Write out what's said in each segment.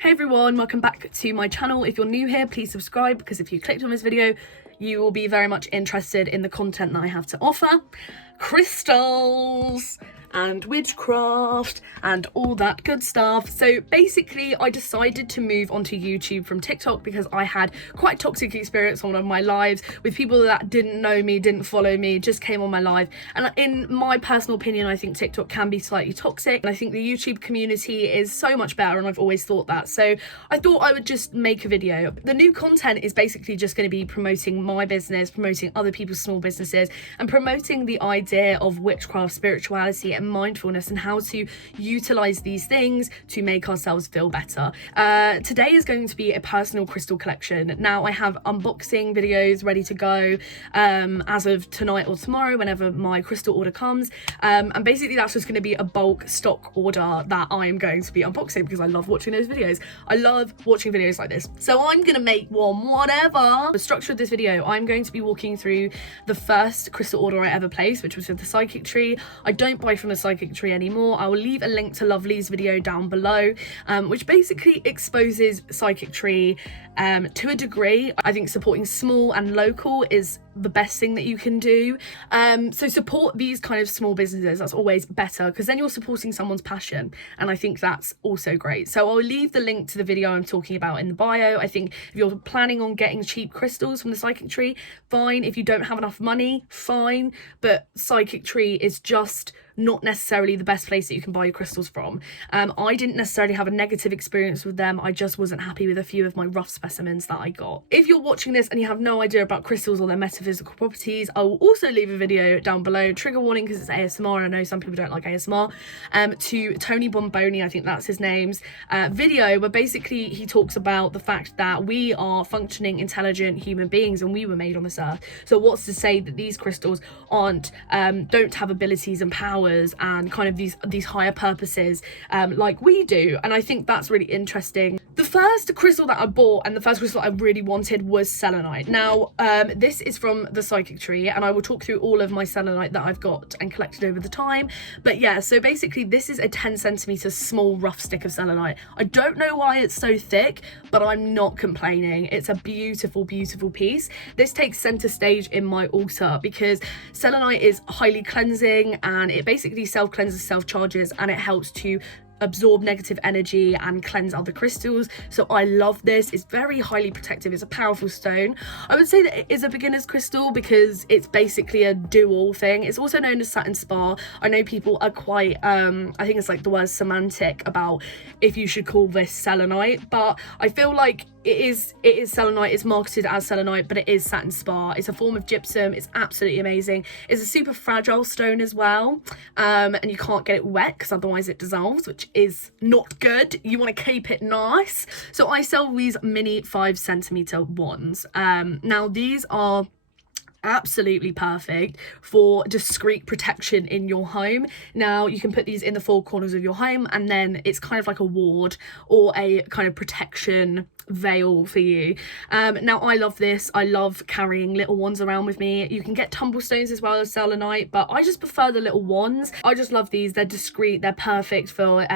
Hey everyone, welcome back to my channel. If you're new here, please subscribe, because if you clicked on this video, you will be very much interested in the content that I have to offer. Crystals and witchcraft and all that good stuff. So basically I decided to move onto YouTube from TikTok because I had quite a toxic experience on one of my lives with people that didn't know me, didn't follow me, just came on my live. And in my personal opinion, I think TikTok can be slightly toxic, and I think the YouTube community is so much better, and I've always thought that. So I thought I would just make a video. The new content is basically just going to be promoting my business, promoting other people's small businesses, and promoting the idea of witchcraft, spirituality and mindfulness, and how to utilize these things to make ourselves feel better. Today is going to be a personal crystal collection. Now I have unboxing videos ready to go as of tonight or tomorrow, whenever my crystal order comes, and basically that's just going to be a bulk stock order that I am going to be unboxing because I love watching those videos. I love watching videos like this, so I'm gonna make one. Whatever the structure of this video, I'm going to be walking through the first crystal order I ever placed, which was with the psychic tree. I don't buy from the psychic tree anymore. I will leave a link to Lovelei's video down below, which basically exposes psychic tree to a degree. I think supporting small and local is the best thing that you can do. So support these kind of small businesses. That's always better, because then you're supporting someone's passion, and I think that's also great. So I'll leave the link to the video I'm talking about in the bio. I think if you're planning on getting cheap crystals from the psychic tree, fine. If you don't have enough money, fine, but psychic tree is just not necessarily the best place that you can buy your crystals from. I didn't necessarily have a negative experience with them. I just wasn't happy with a few of my rough specimens that I got. If you're watching this and you have no idea about crystals or their metaphysical properties, I will also leave a video down below, trigger warning because it's ASMR, I know some people don't like ASMR, to Tony Bomboni, I think that's his name's video, where basically he talks about the fact that we are functioning, intelligent human beings and we were made on this earth. So what's to say that these crystals aren't don't have abilities and powers and kind of these higher purposes like we do? And I think that's really interesting. The first crystal that I bought, and the first crystal I really wanted, was selenite. Now this is from the psychic tree, and I will talk through all of my selenite that I've got and collected over the time. But yeah, so basically this is a 10cm small rough stick of selenite. I don't know why it's so thick, but I'm not complaining. It's a beautiful piece. This takes center stage in my altar because selenite is highly cleansing, and it basically self-cleanses, self-charges, and it helps to absorb negative energy and cleanse other crystals. So I love this. It's very highly protective. It's a powerful stone. I would say that it is a beginner's crystal because it's basically a do-all thing. It's also known as satin spar. I know people are quite I think it's like the word semantic about if you should call this selenite, but I feel like it is selenite. It's marketed as selenite, but it is satin spar. It's a form of gypsum. It's absolutely amazing. It's a super fragile stone as well, and you can't get it wet because otherwise it dissolves, which is not good. You want to keep it nice. So I sell these mini 5cm wands. Now these are absolutely perfect for discreet protection in your home. Now you can put these in the four corners of your home, and then it's kind of like a ward or a kind of protection veil for you. Now I love this. I love carrying little ones around with me. You can get tumblestones as well as selenite, but I just prefer the little ones. I just love these. They're discreet. They're perfect for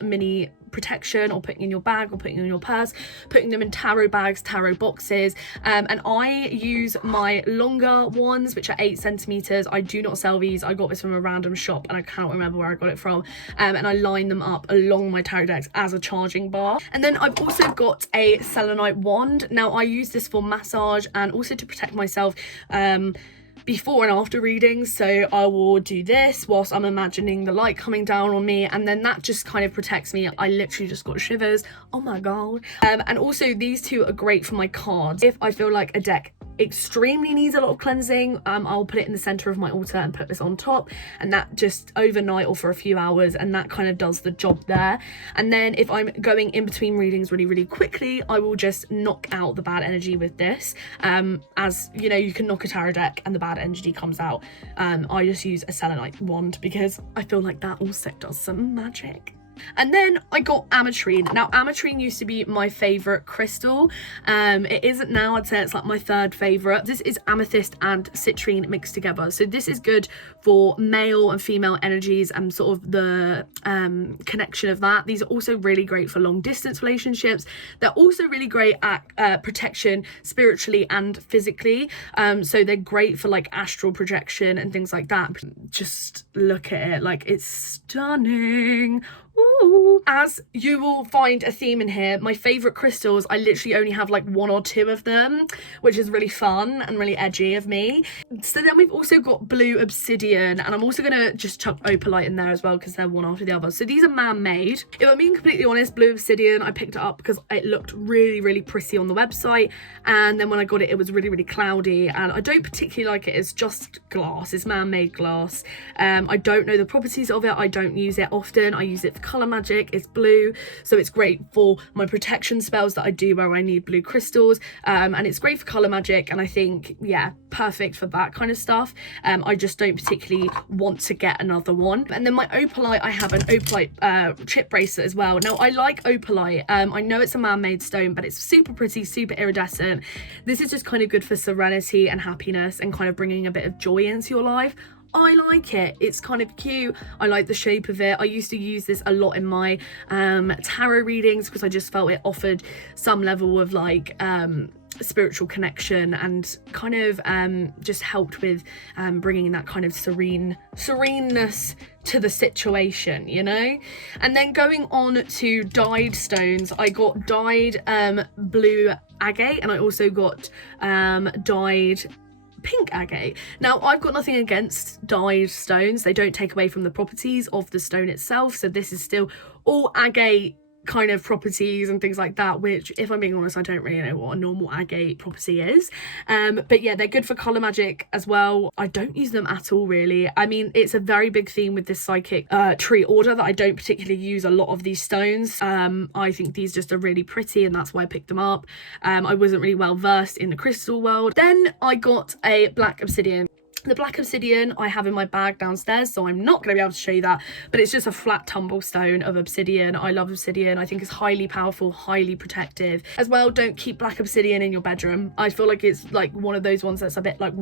mini protection, or putting in your bag, or putting in your purse, putting them in tarot bags, tarot boxes, and I use my longer ones, which are 8cm. I do not sell these. I got this from a random shop and I cannot remember where I got it from, and I line them up along my tarot decks as a charging bar. And then I've also got a selenite wand. Now I use this for massage and also to protect myself before and after readings. So I will do this whilst I'm imagining the light coming down on me, and then that just kind of protects me. I literally just got shivers. Oh my god. And also these two are great for my cards. If I feel like a deck extremely needs a lot of cleansing, I'll put it in the center of my altar and put this on top, and that just overnight or for a few hours, and that kind of does the job there. And then if I'm going in between readings really quickly, I will just knock out the bad energy with this. As you know, you can knock a tarot deck and the bad energy comes out. I just use a selenite wand because I feel like that also does some magic. And then I got Ametrine. Now, Ametrine used to be my favourite crystal. It isn't now. I'd say it's like my third favourite. This is amethyst and citrine mixed together. So this is good for male and female energies and sort of the connection of that. These are also really great for long distance relationships. They're also really great at protection spiritually and physically. So they're great for like astral projection and things like that. Just look at it, like it's stunning. Ooh. As you will find a theme in here, my favourite crystals, I literally only have like 1 or 2 of them, which is really fun and really edgy of me. So then we've also got blue obsidian, and I'm also going to just chuck opalite in there as well because they're one after the other. So these are man-made. If I'm being completely honest, blue obsidian, I picked it up because it looked really, really pretty on the website, and then when I got it, it was really, really cloudy, and I don't particularly like it. It's just glass. It's man-made glass. I don't know the properties of it. I don't use it often. I use it for colour magic. It's blue, so it's great for my protection spells that I do where I need blue crystals, and it's great for colour magic, and I think, yeah, perfect for that kind of stuff. I just don't particularly want to get another one. And then my opalite, I have an opalite chip bracelet as well. Now, I like opalite. I know it's a man-made stone, but it's super pretty, super iridescent. This is just kind of good for serenity and happiness and kind of bringing a bit of joy into your life. I like it. It's kind of cute. I like the shape of it. I used to use this a lot in my tarot readings because I just felt it offered some level of like spiritual connection and kind of just helped with bringing that kind of sereneness to the situation, you know. And then going on to dyed stones, I got dyed blue agate, and I also got dyed pink agate. Now, I've got nothing against dyed stones. They don't take away from the properties of the stone itself. So this is still all agate kind of properties and things like that, which, if I'm being honest, I don't really know what a normal agate property is. But yeah, they're good for colour magic as well. I don't use them at all, really. I mean, it's a very big theme with this psychic tree order that I don't particularly use a lot of these stones. I think these just are really pretty, and that's why I picked them up. I wasn't really well versed in the crystal world. Then I got a black obsidian. The black obsidian I have in my bag downstairs, so I'm not going to be able to show you that, but it's just a flat tumble stone of obsidian. I love obsidian. I think it's highly powerful, highly protective. As well, don't keep black obsidian in your bedroom. I feel like it's like one of those ones that's a bit like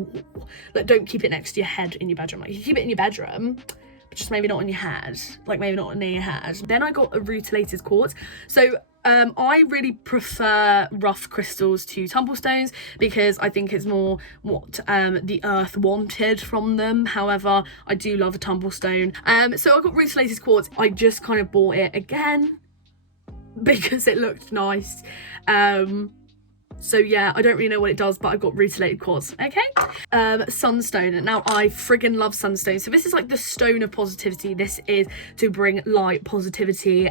don't keep it next to your head in your bedroom. Like, you keep it in your bedroom, but just maybe not on your head, like maybe not near your head. Then I got a rutilated quartz. So I really prefer rough crystals to tumble stones because I think it's more what the earth wanted from them. However, I do love a tumble stone. So I got rutilated quartz. I just kind of bought it again because it looked nice. So yeah, I don't really know what it does, but I've got rutilated quartz. Okay. Sunstone. Now, I friggin' love Sunstone. So this is like the stone of positivity. This is to bring light, positivity,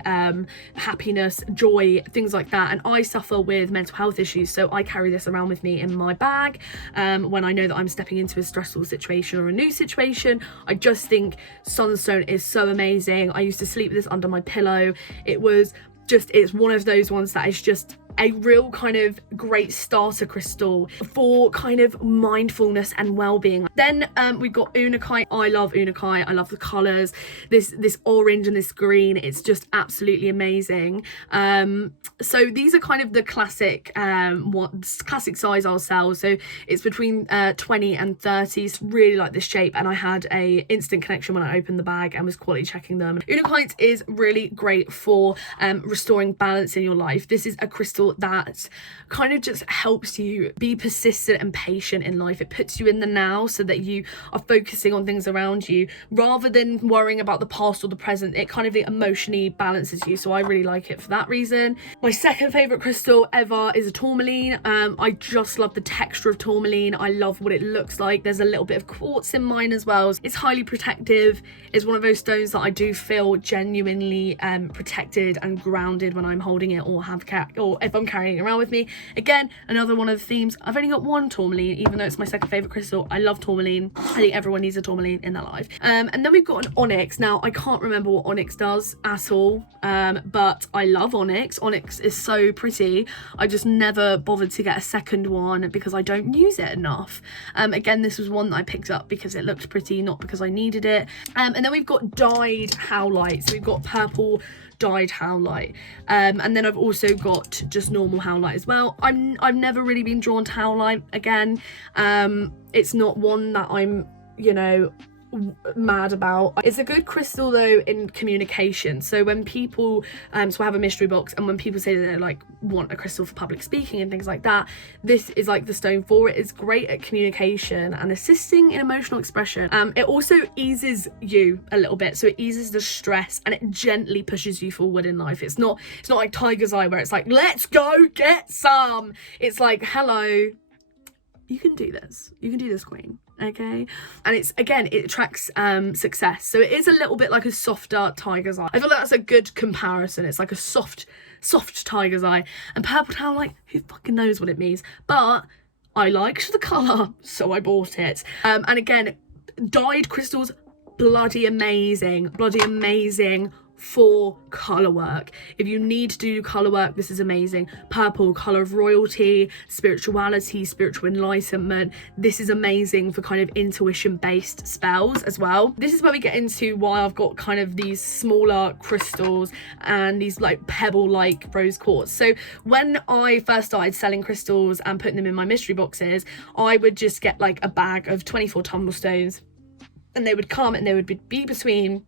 happiness, joy, things like that. And I suffer with mental health issues, so I carry this around with me in my bag when I know that I'm stepping into a stressful situation or a new situation. I just think Sunstone is so amazing. I used to sleep with this under my pillow. It's one of those ones that is just a real kind of great starter crystal for kind of mindfulness and well-being. Then we've got unakite. I love unakite. I love the colours. This orange and this green, it's just absolutely amazing. So these are kind of the classic classic size I'll sell. So it's between 20 and 30. It's really like this shape, and I had a instant connection when I opened the bag and was quality checking them. Unakite is really great for restoring balance in your life. This is a crystal that kind of just helps you be persistent and patient in life. It puts you in the now so that you are focusing on things around you rather than worrying about the past or the present. It kind of emotionally balances you, so I really like it for that reason. My second favourite crystal ever is a tourmaline. I just love the texture of tourmaline. I love what it looks like. There's a little bit of quartz in mine as well. It's highly protective. It's one of those stones that I do feel genuinely protected and grounded when I'm holding it or if I'm carrying it around with me. Again, another one of the themes. I've only got one tourmaline, even though it's my second favourite crystal. I love tourmaline. I think everyone needs a tourmaline in their life. And then we've got an onyx. Now, I can't remember what onyx does at all, but I love onyx. Onyx is so pretty. I just never bothered to get a second one because I don't use it enough. Again, this was one that I picked up because it looked pretty, not because I needed it. And then we've got dyed howlite. So we've got purple dyed howlite, and then I've also got just normal howlite as well. I've never really been drawn to howlite again. It's not one that I'm, you know, mad about. It's a good crystal though in communication. So when people so I have a mystery box, and when people say that they like want a crystal for public speaking and things like that, this is like the stone for it. It's great at communication and assisting in emotional expression. It also eases you a little bit, so it eases the stress and it gently pushes you forward in life. It's not like tiger's eye where it's like, let's go get some. It's like, hello, you can do this, queen. Okay, and it's, again, it attracts success, so it is a little bit like a softer tiger's eye. I feel like that's a good comparison. It's like a soft tiger's eye. And purple howlite, who fucking knows what it means, but I liked the colour, so I bought it. And again, dyed crystals, bloody amazing for colour work. If you need to do colour work, this is amazing. Purple, colour of royalty, spirituality, spiritual enlightenment. This is amazing for kind of intuition based spells as well. This is where we get into why I've got kind of these smaller crystals and these like pebble like rose quartz. So when I first started selling crystals and putting them in my mystery boxes, I would just get like a bag of 24 tumble stones, and they would come and they would be between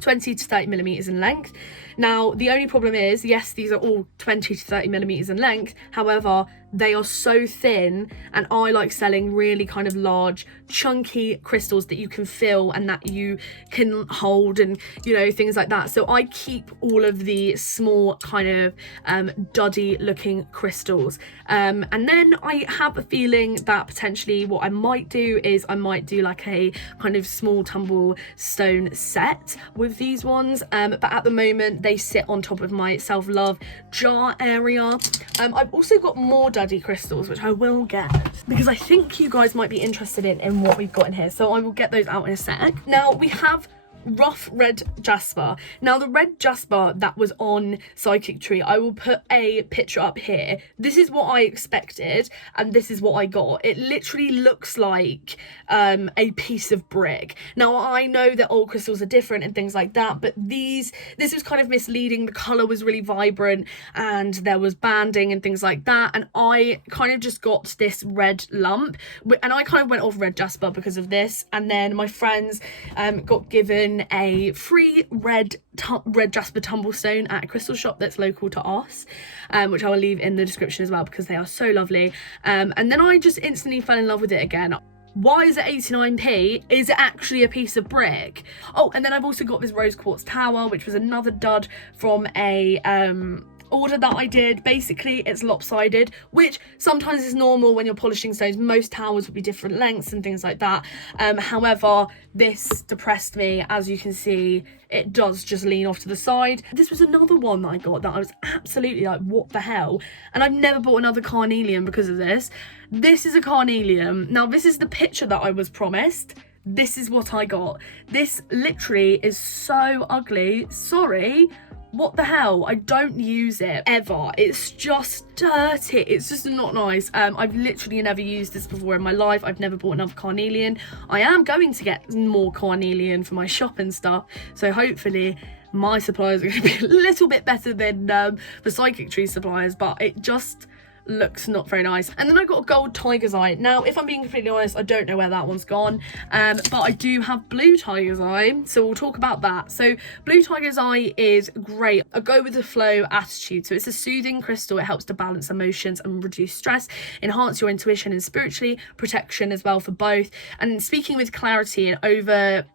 20 to 30 millimeters in length. Now the only problem is, yes, these are all 20 to 30 millimeters in length, however they are so thin, and I like selling really kind of large chunky crystals that you can feel and that you can hold, and you know, things like that. So I keep all of the small kind of duddy looking crystals, and then I have a feeling that potentially what I might do is I might do like a kind of small tumble stone set with these ones, but at the moment they sit on top of my self-love jar area. I've also got more duddy crystals, which I will get because I think you guys might be interested in what we've got in here, so I will get those out in a sec. Now we have rough red jasper. Now the red jasper that was on Psychic Tree, I will put a picture up here. This is what I expected and this is what I got. It literally looks like a piece of brick. Now I know that all crystals are different and things like that, but this was kind of misleading. The color was really vibrant and there was banding and things like that, and I kind of just got this red lump, and I kind of went off red jasper because of this. And then my friends got given a free red jasper tumblestone at a crystal shop that's local to us, which I will leave in the description as well because they are so lovely. And then I just instantly fell in love with it again. Why is it 89p? Is it actually a piece of brick? Oh, and then I've also got this rose quartz tower, which was another dud from a order that I did. Basically it's lopsided, which sometimes is normal when you're polishing stones. Most towers would be different lengths and things like that. However, this depressed me. As you can see, it does just lean off to the side. This was another one that I got that I was absolutely like, what the hell? And I've never bought another carnelian because of this. This is a carnelian. Now this is the picture that I was promised. This is what I got. This literally is so ugly. Sorry. What the hell? I don't use it ever. It's just dirty. It's just not nice. I've literally never used this before in my life. I've never bought another carnelian. I am going to get more carnelian for my shop and stuff, so hopefully my suppliers are going to be a little bit better than the Psychic Tree suppliers, but it just looks not very nice. And then I got a gold tiger's eye. Now if I'm being completely honest, I don't know where that one's gone, but I do have blue tiger's eye, so we'll talk about that. So blue tiger's eye is great. A go with the flow attitude. So it's a soothing crystal. It helps to balance emotions and reduce stress, enhance your intuition and spiritually protection as well for both, and speaking with clarity and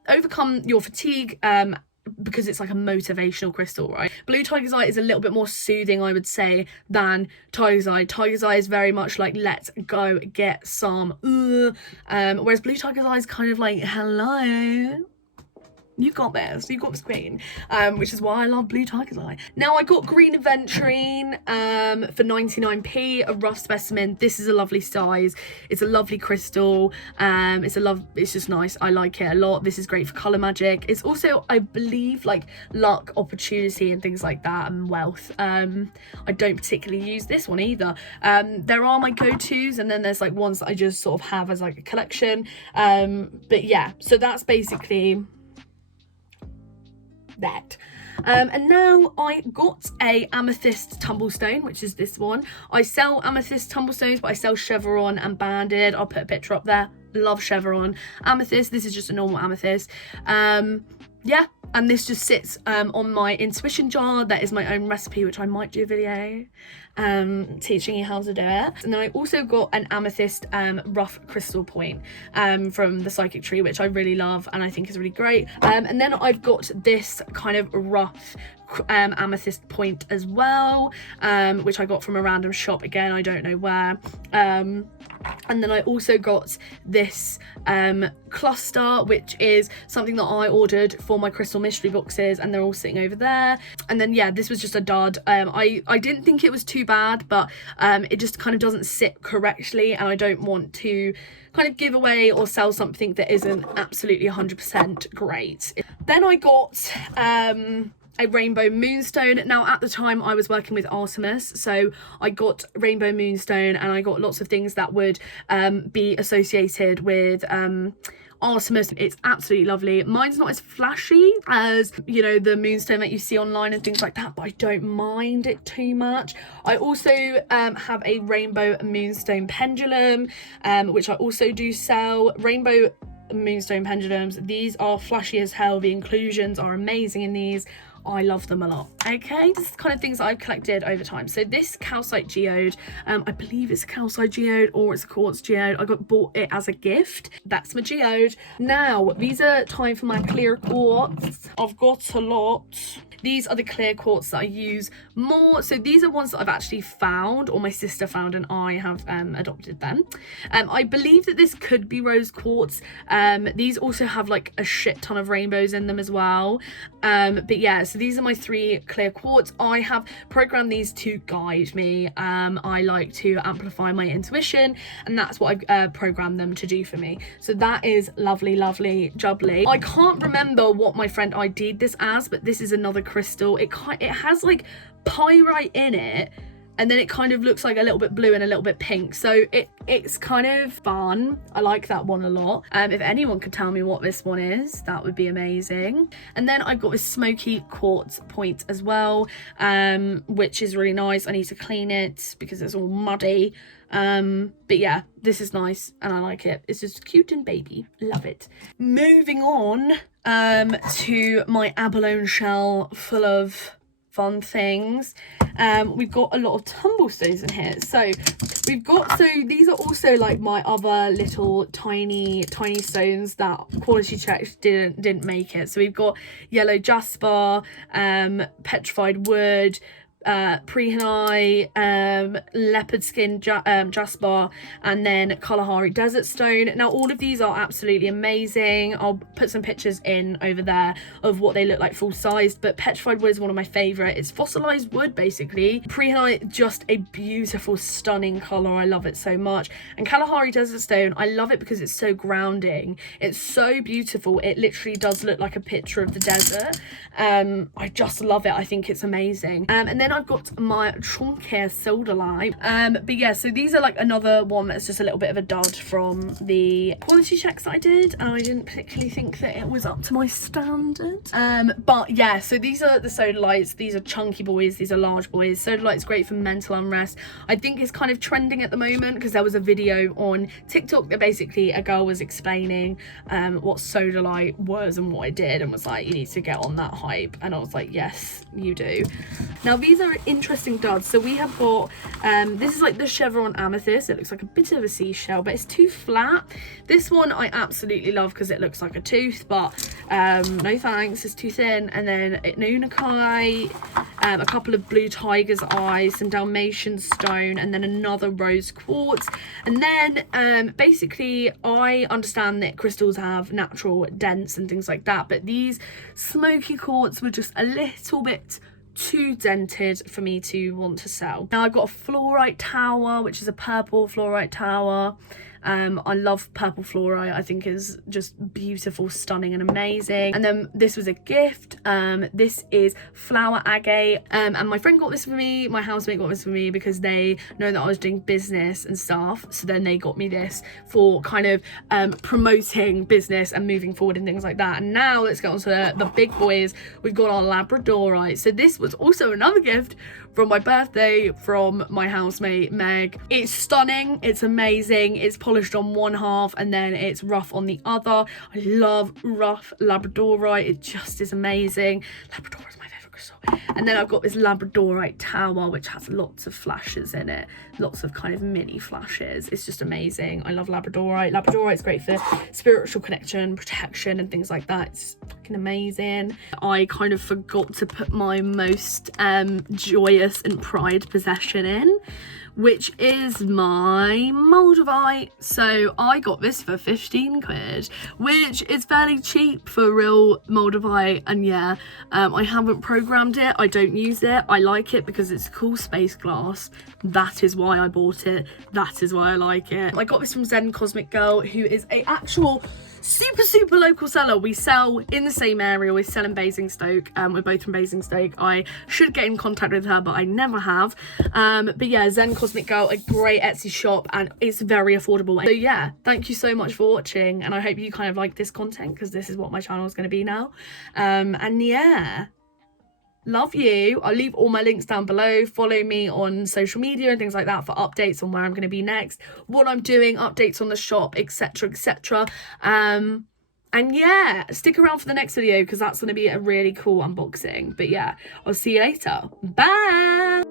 overcome your fatigue, because it's like a motivational crystal, right? Blue tiger's eye is a little bit more soothing, I would say, than tiger's eye. Tiger's eye is very much like, let's go get some, whereas blue tiger's eye is kind of like, hello, you got this, you got this queen, which is why I love blue tiger's eye. Now I got green aventurine for 99p, a rough specimen. This is a lovely size. It's a lovely crystal. It's just nice. I like it a lot. This is great for color magic. It's also, I believe, like luck, opportunity and things like that, and wealth. I don't particularly use this one either. There are my go-tos, and then there's like ones that I just sort of have as like a collection. But yeah, so that's basically that. And now I got a amethyst tumblestone, which is this one. I sell amethyst tumblestones, but I sell chevron and banded. I'll put a picture up there. Love chevron. Amethyst, this is just a normal amethyst. Yeah, and this just sits on my intuition jar. That is my own recipe, which I might do a video teaching you how to do it. And then I also got an amethyst rough crystal point from the psychic tree, which I really love and I think is really great. And then I've got this kind of rough amethyst point as well, which I got from a random shop, again I don't know where. And then I also got this cluster, which is something that I ordered for my crystal mystery boxes, and they're all sitting over there. And then yeah, this was just a dud. I didn't think it was too bad, but it just kind of doesn't sit correctly, and I don't want to kind of give away or sell something that isn't absolutely 100% great. Then I got a rainbow moonstone. Now at the time I was working with Artemis, so I got rainbow moonstone and I got lots of things that would be associated with Artemis. It's absolutely lovely. Mine's not as flashy as, you know, the moonstone that you see online and things like that, but I don't mind it too much. I also have a rainbow moonstone pendulum, which I also do sell. Rainbow moonstone pendulums, these are flashy as hell. The inclusions are amazing in these. I love them a lot. Okay, this is kind of things that I've collected over time. So this calcite geode, I believe it's a calcite geode or it's a quartz geode. I bought it as a gift. That's my geode. Now, these are time for my clear quartz. I've got a lot. These are the clear quartz that I use more. So these are ones that I've actually found, or my sister found, and I have adopted them. I believe that this could be rose quartz. These also have like a shit ton of rainbows in them as well. But yeah, so these are my 3 clear quartz. I have programmed these to guide me. I like to amplify my intuition, and that's what I programmed them to do for me. So that is lovely, lovely, jubbly. I can't remember what my friend ID'd this as, but this is another crystal. It has like pyrite in it, and then it kind of looks like a little bit blue and a little bit pink, so it's kind of fun. I like that one a lot. If anyone could tell me what this one is, that would be amazing. And then I've got this smoky quartz point as well, which is really nice. I need to clean it because it's all muddy, but yeah, this is nice and I like it. It's just cute and baby, love it. Moving on to my abalone shell full of fun things. We've got a lot of tumblestones in here. So these are also like my other little tiny stones that quality checks didn't make it. So we've got yellow jasper, petrified wood, prehnite, leopard skin jasper, and then Kalahari desert stone. Now all of these are absolutely amazing. I'll put some pictures in over there of what they look like full sized, but petrified wood is one of my favorite. It's fossilized wood basically. Prehnite, just a beautiful, stunning color. I love it so much. And Kalahari desert stone, I love it because it's so grounding. It's so beautiful. It literally does look like a picture of the desert. I just love it. I think it's amazing. And then I've got my chunky sodalite. But yeah, so these are like another one that's just a little bit of a dud from the quality checks that I did, and I didn't particularly think that it was up to my standard. But yeah, so these are the sodalites. These are chunky boys, these are large boys. Sodalite's great for mental unrest. I think it's kind of trending at the moment because there was a video on TikTok that basically a girl was explaining what sodalite was and what it did, and was like, you need to get on that hype. And I was like, yes, you do. Now these are interesting duds. So we have got this is like the chevron amethyst. It looks like a bit of a seashell, but it's too flat. This one I absolutely love because it looks like a tooth, but no thanks, it's too thin. And then an unakite, a couple of blue tiger's eyes, some Dalmatian stone, and then another rose quartz. And then basically I understand that crystals have natural dents and things like that, but these smoky quartz were just a little bit too dented for me to want to sell. Now I've got a fluorite tower, which is a purple fluorite tower. I love purple fluorite. I think is just beautiful, stunning and amazing. And then this was a gift. This is flower agate, and my friend got this for me, my housemate got this for me because they know that I was doing business and stuff, so then they got me this for kind of promoting business and moving forward and things like that. And now let's get on to the big boys. We've got our Labradorite. So this was also another gift from my birthday from my housemate Meg. It's stunning, it's amazing, it's polished on one half and then it's rough on the other. I love rough Labradorite, it just is amazing. Labrador is my favourite crystal. And then I've got this Labradorite tower which has lots of flashes in it, lots of kind of mini flashes. It's just amazing. I love Labradorite. Labradorite's great for spiritual connection, protection and things like that. It's fucking amazing. I kind of forgot to put my most joyous and prized possession in, which is my moldavite. So I got this for 15 quid, which is fairly cheap for real moldavite. And yeah, I haven't programmed it, I don't use it, I like it because it's a cool space glass. That is why I bought it, that is why I like it. I got this from zencosmicgirl, who is a actual super local seller. We sell in the same area, we sell in Basingstoke. We're both from Basingstoke. I should get in contact with her but I never have. But yeah, zencosmicgirl, a great Etsy shop and it's very affordable. So yeah, thank you so much for watching and I hope you kind of like this content because this is what my channel is going to be now. And yeah, love you. I'll leave all my links down below. Follow me on social media and things like that for updates on where I'm going to be next, what I'm doing, updates on the shop, etc, etc. And yeah, stick around for the next video because that's going to be a really cool unboxing. But yeah, I'll see you later. Bye.